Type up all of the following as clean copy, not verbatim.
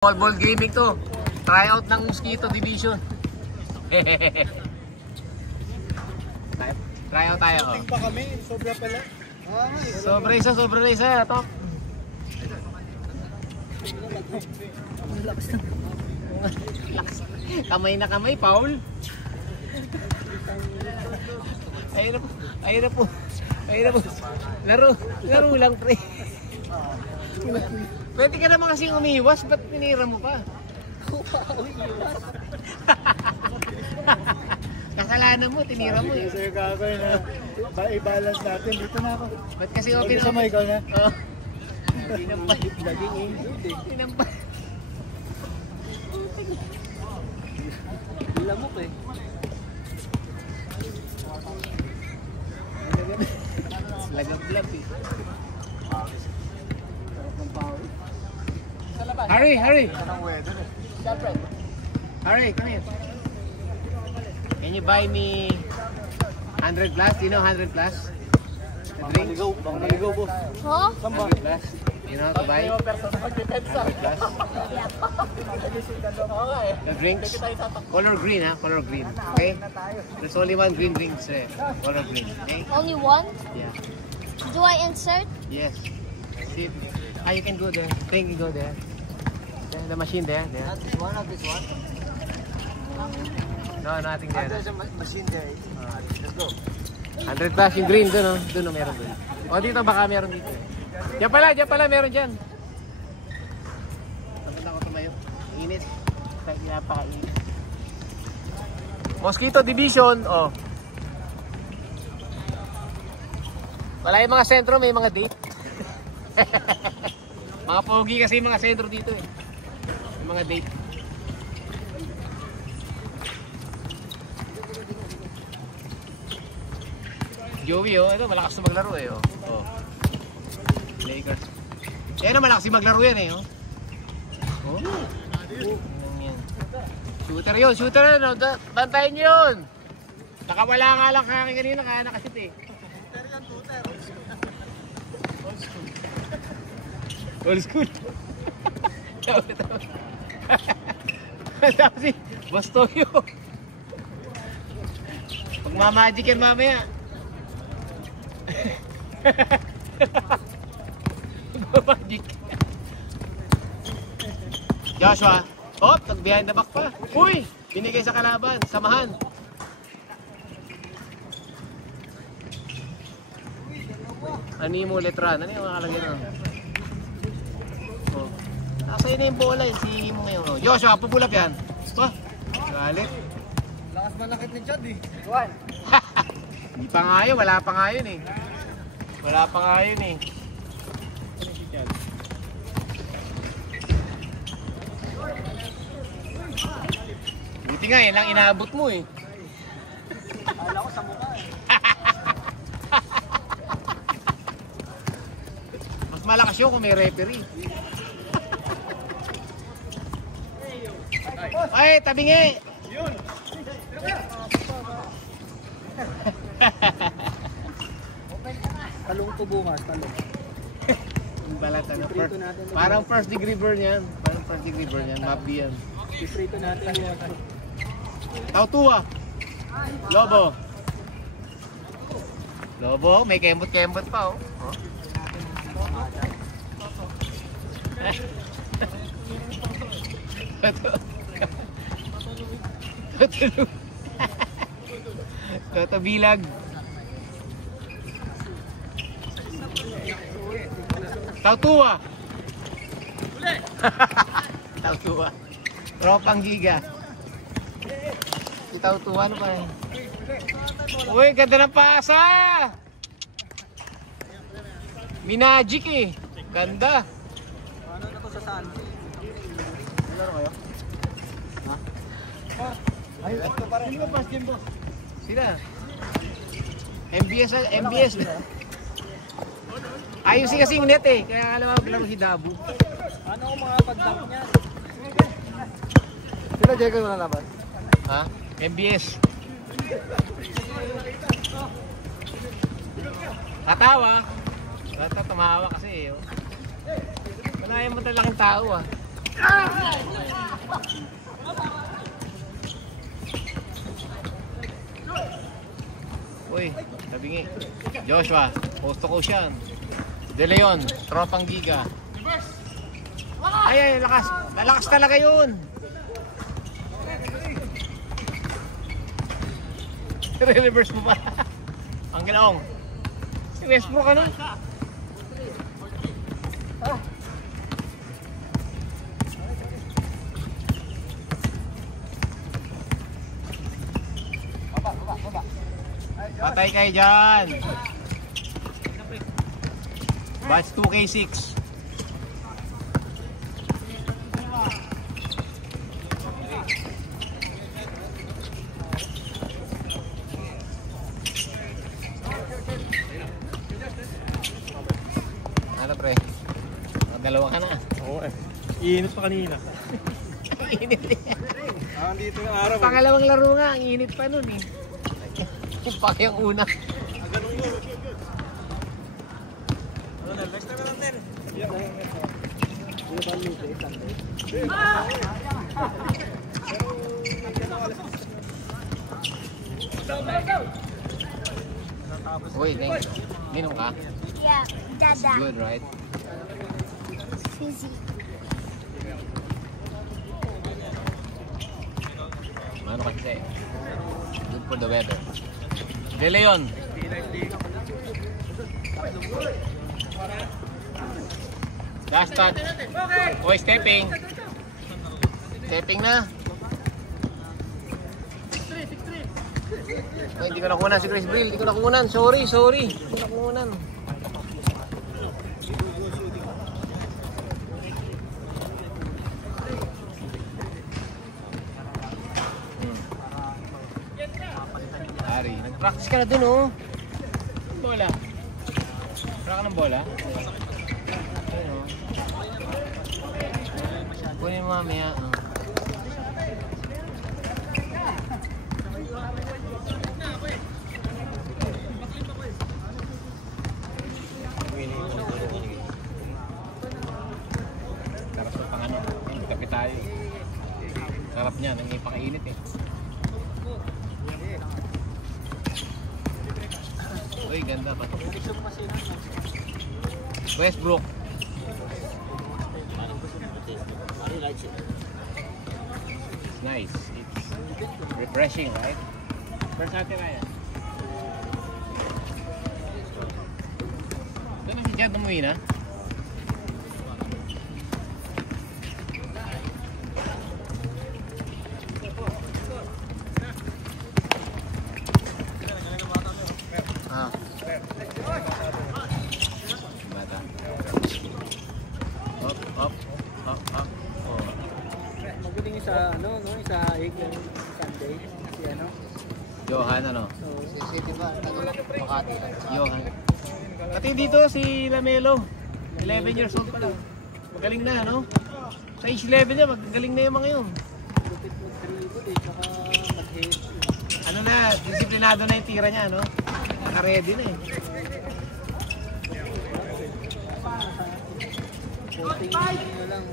Ball gaming to. Try out ng Mosquito Division. Try out tayo. Shooting pa kami, sobra pala. Sobra isa. Ito. Kamay na kamay, Paul. Ayun na po. Laro lang, pre. Pwede ka naman kasing umiwas, ba't pinira mo pa? Kasalanan mo, tinira mo eh. Sir, gagawin na. I-balance natin. Dito na ako. Ba't kasi okay sa may ikaw na? Oo. Tinampay. Hila mo pa eh. Lagab-lab eh. Harry! Harry, come here. Can you buy me 100 plus? Do you know 100 plus? The drink? Bang maligaw boss. Huh? 100 plus? You know how to buy? 100 plus? The drinks? Color green, ha? Color green. Okay? There's only one green drink, sir. Color green. Okay? Only one? Yeah. Do I insert? Yes. See? You can go there. Drink, you go there. The machine there. Not this one, not this one. No, nothing there. There's a machine there. Let's go. 100 plus yung green doon, oh. Doon, meron doon. O dito baka meron dito. Diyan pala meron diyan. Tapos ako tumayo. Init. Napakainit. Mosquito Division, oh. Wala yung mga sentro, may mga date. Mga pogi kasi yung mga sentro dito eh. Yung mga date. Joey, oh, ito malakas na maglaro eh, oh. Oh. Lakers. Yan na malakas yung maglaro yan eh, oh. Oh. Yan. Shooter yun, oh. Bantayin nyo yun. Nakawala nga lang kaya kanina, kaya nakasit eh. Old school. Tapos si Bastoyo. Pag mamagic yan mamaya. Magic. Joshua. Oh, nag-behind the back pa. Uy! Binigay sa kalaban. Samahan. Ano mo letran? Ano yung nakalagay na? Oh. Nasa na yung bola eh. Sige mo ngayon. Oh. Joshua, pupulap yan. Oh. Galit. Lakas manakit ni Chad eh. Hindi pa nga yun. Wala pa nga yun eh. Buti nga yun lang inaabot mo eh. Akala ko sa mukha eh. Mas malakas yun kung may referee. Ay, tabingi! Yun! Talong to bukas, talong. Yung balat ano, parang first degree burn yan. Mabi yan. Iprito natin yung Tautua! Lobo, may kembot pa oh. Toto Bilag. Tautua. Tautua. Tropang giga. Si Tautua ano pa eh. Uy, ganda ng pasa. Minagic eh. Ganda. ano na ko sa saan? Laro kayo? Ha? Ay, ito pa rin. Sino ba game boss? Sila. MBS. Ayusin kasi yung net eh. Kaya alam mo laro si Dabu. Ano ang mga pag-dunk niya? Sino Jacob na laban? Ha? MBS. Tatawa. Basta tumawa kasi eh. Manayan mo talagang tao ah. Uy, tabingi. Joshua, posto ko siya. De Leon, tropang giga. Ay, lakas. Lalakas talaga yun. Reverse mo pa. Ang ginaong. Si Westbrook ka na. Patay kayo dyan. Batch 2K6. Ano pre? Dalawa ka na. Oo eh. Iinit pa kanina. Init eh. Dito ng araw. Pangalawang laro nga, ang init pa nun eh. Paki ang una. Ganun yun. Ano, next time lang din. Uy, minom ka? Yeah, Dada. Good, right? Fizzy. Ano kasi? Good for the weather. De Leon. Last touch. Uy, stepping. Stepping na. Uy, hindi ko nakunan si Chris Brill. Hindi ko nakunan. Sorry. Hindi ko nakunan. Ari, nag-practice ka na dun oh. Bola. Wala ka ng bola? Ayun oh. Kunin mo mamaya. Sarap ng pang ano. Kape tayo. Sarap niya. Nangipakainit eh. Uy, ganda pa. Westbrook. It's nice. It's refreshing, right? First natin na yan. Ito na si Jad umuwi na. Up. Oh. Magaling yung sa ano, no, yung sa egg yung Sunday. Si ano? Johan ano? So, City ba? Makati. Johan. Pati dito si Lamelo. 11 years old pa lang. Magaling na, no? Sa age 11 niya, magaling na yung mga yun. lupit mag-dribble eh, tsaka mag-head. Ano na, disiplinado na yung tira niya, no? Naka-ready na eh.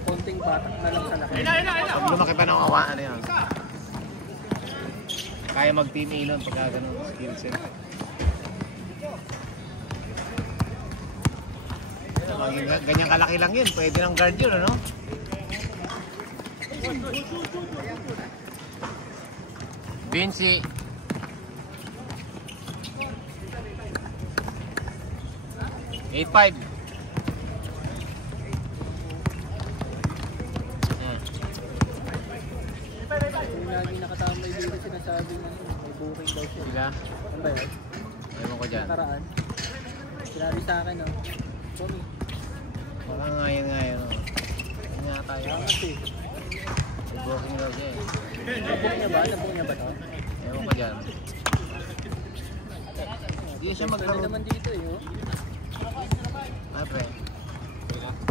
Konting batak na lang sa laki. Pag lumaki pa ng awa, ano yan? Kaya mag-team Elon pagka ganun, skill set. Ganyan kalaki lang yun, pwede ng guard yun, ano? Vinci. $8.5. Yung lagi nakatambay dito sinasabi na may booking daw siya. Sila? Ano ba yun? Ewan ko dyan. Nakaraan. Sinabi sa akin, no? Tommy. Wala ngayon. Ano nga tayo? Kaya kasi. May booking daw siya eh. Nabook niya ba? Nabook niya ba to? Ewan ko dyan. Hindi siya Pwede maglaro. naman dito eh, oh. Ah, pre.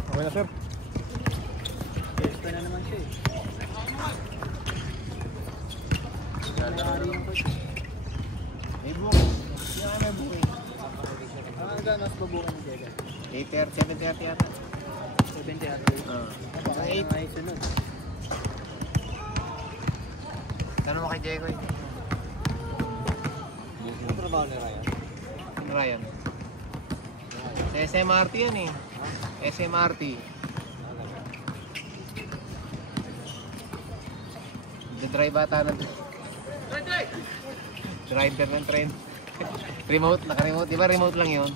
Okay na, sir. Pwede na naman siya eh. Nangyari yung coach. May booking. Hindi nga may booking. Hanggang mas babukan ni Jeda. 8:30, 7:30 yata. 7:30. 70 at least. Eight. Ay, sunod. Tanong mo kay Jekoy. Ano trabaho ni Ryan? Ryan. Sa SMRT yan eh. SMRT. The-drive ata ng driver ng train. Remote, naka-remote. Di ba remote lang yun?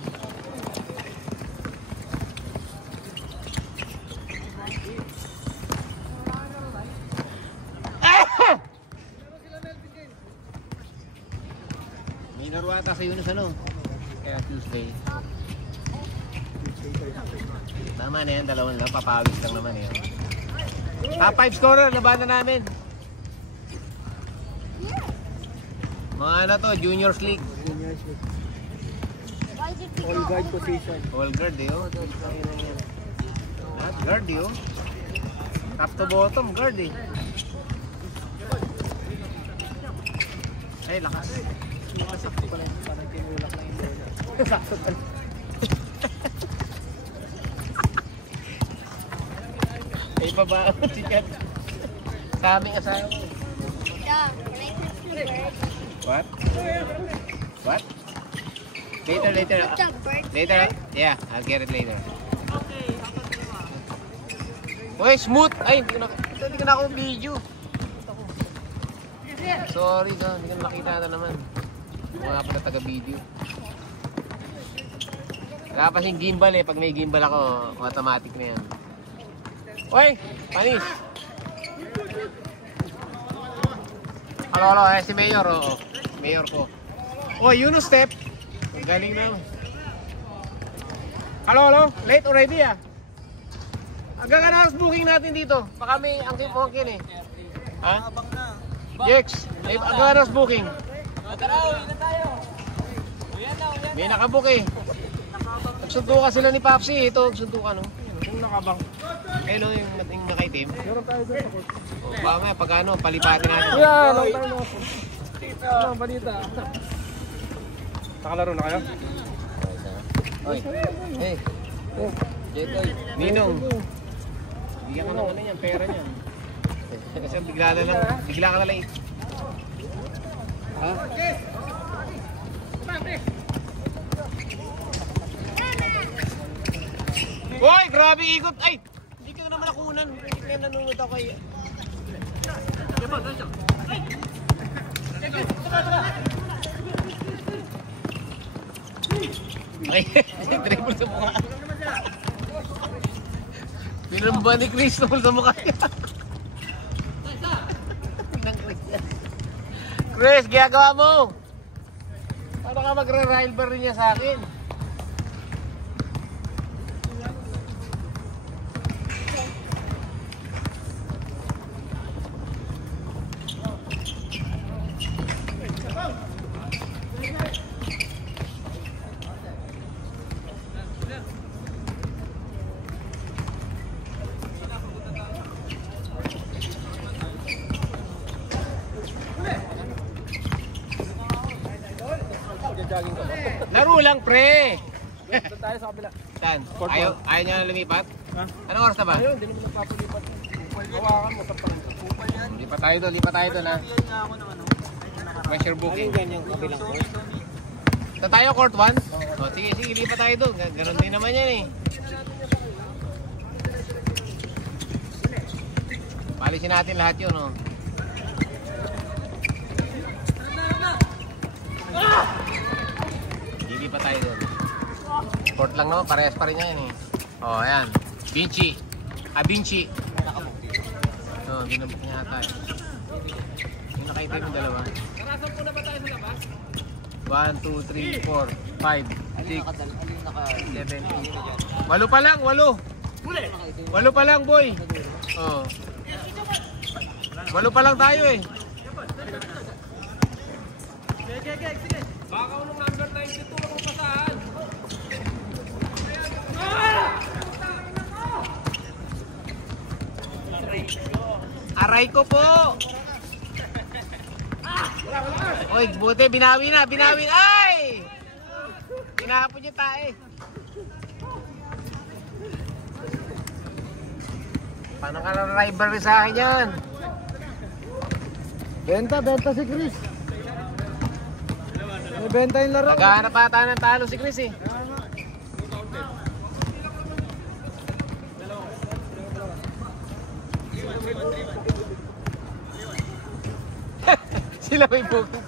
May laro ata sa Yunus ano? Kaya Tuesday. Tama na yan, dalawang lang. Papawis lang naman yan. Top 5 scorer, labanan namin. Mga ano to, Juniors League. Juniors League. Why did we All go guard over? position. All guard eh, oh. Lahat guard eh, oh. Top to bottom, guard eh. Ay, lakas. Sakto pala yun. Parang tinulak lang yung bola. Sakto pala. Ay, babaon si Kat. Sa aming asawa. Yeah, can I touch the bird? What? What? Later, later. The bird? Later. Yeah, I'll get it later. Uy, smooth! Ay, hindi ka na ako video. Sorry, no, hindi ka na makita na naman. Mga pala taga-video. Wala pa siyang gimbal eh. Pag may gimbal ako, automatic na yan. Uy! Panis! Halo, si Mayor, oo. Mayor ko. Oh, Yunus step. Ang galing na. Halo. Late already ah. Hanggang ano oras booking natin dito? Baka may ang timongkin eh. Ha? Abang na. Jex, hanggang ano oras booking? Tara, uwi na tayo. Uyan na. May nakabook eh. Nagsuntukan sila ni Papsi. Ito, nagsuntukan no. Yung nakabang. Ayun o, yung nakaitim. Meron tayo doon sa court. Baka may pag ano, palipatin natin. Yeah, long time na. Ano, balita. Nakalaro na kayo? Oy. Hey. Jetoy. Ninong. Bigyan ka ng ano yan, pera niyan. Kasi bigla ka na lang. Ha? Hoy, grabe ikot. Ay, hindi ka naman nakunan. Hindi ka nanonood ako kay... Ay, dribble sa mukha. Pinamba ni Chris sa mukha niya. Chris, ginagawa mo! Paano ka magre-rival rin niya sa akin? Jogging ka ba? Laro lang, pre! Doon tayo sa kabila. Saan? Ayaw niya na lumipat? Ha? Anong oras na ba? Ayun, hindi mo nagpapalipat. Hawakan mo sa pangka. Kupal yan. Lipat tayo doon na. Yan nga ako ng ano. Pressure booking. Ano yung kabilang court? Sa tayo, court 1? Oh, sige, lipat tayo doon. Ganon din naman yan eh. Palisin natin lahat yun, oh. Lilipat tayo doon. Court lang no, parehas pa rin yan eh. Oh, ayan. Vinci. Vinci. So, binabuk niya ata eh. Yung nakaitim yung dalawa. Nakasan po na ba tayo sa labas? 1, 2, 3, 4, 5, 6, 7, 8. 8 pa lang, 8. 8 pa lang, boy. Oh. 8 pa lang tayo eh. Sige. Baka unong number 92 ako pasahan. Aray ko po. Oy, buti binawi na. Ay! Pinapon niya tayo. Paano ka ng rivalry sa akin yan? Benta si Chris. May benta yung laro. Naghahanap ata ng talo si Chris eh. Sila may booking.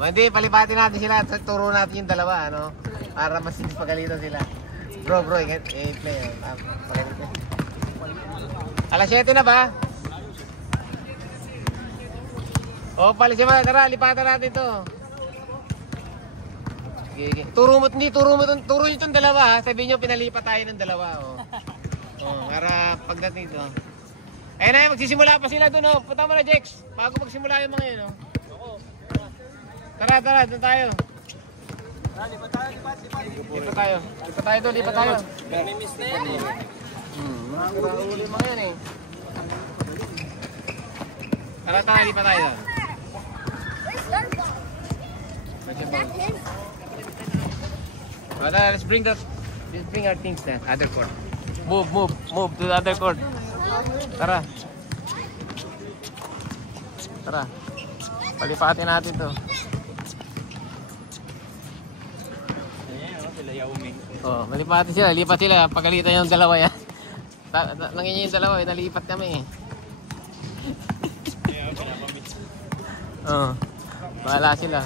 Hindi, palipatin natin sila. Turo natin yung dalawa, ano? Para mas pagalitan sila. Bro, play. Pagalitan. Alas 7 na ba? O, palisin mo. Tara, lipatan natin to. Sige. Turo nyo itong dalawa, ha? Sabihin nyo, pinalipat tayo ng dalawa, o. O, para pagdating to. Ayun na, magsisimula pa sila doon, oh. Punta mo na, Jex. Bago magsimula yung mga yun, oh. Tara, doon tayo. Lipat tayo doon, lipat tayo. May miss na yan eh. Uli mga yan, eh. Tara, lipat tayo doon. Where's your ball? Is that his? Let's bring our things then, other court. Move to the other court. Tara. Palipatin natin to. Oh, malipatin sila. Lipat sila. Pagalitan yung dalawa yan. Nangin yung dalawa. Nalipat kami eh. Oh, bahala sila.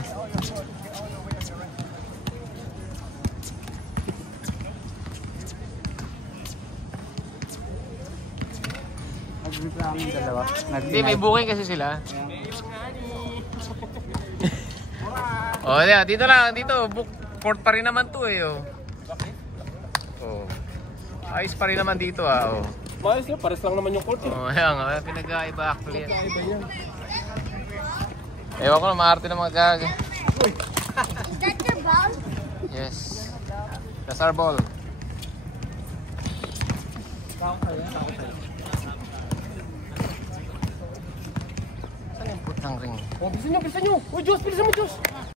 Nag-reklamo yung dalawa. Hindi, may booking kasi sila. Oh, dito lang, dito. Book court pa rin naman to eh, oh. Oh. Ayos pa rin naman dito, ah, oh. Maayos na, pares lang naman yung court eh. Oh, ayan nga, pinag-aiba actually. Ewan ko na, maarte na mga gag. Is that your ball? Yes. That's our ball. Saan yung putang ring? Oh, bilisan nyo! Uy, Diyos, bilisan mo, Diyos!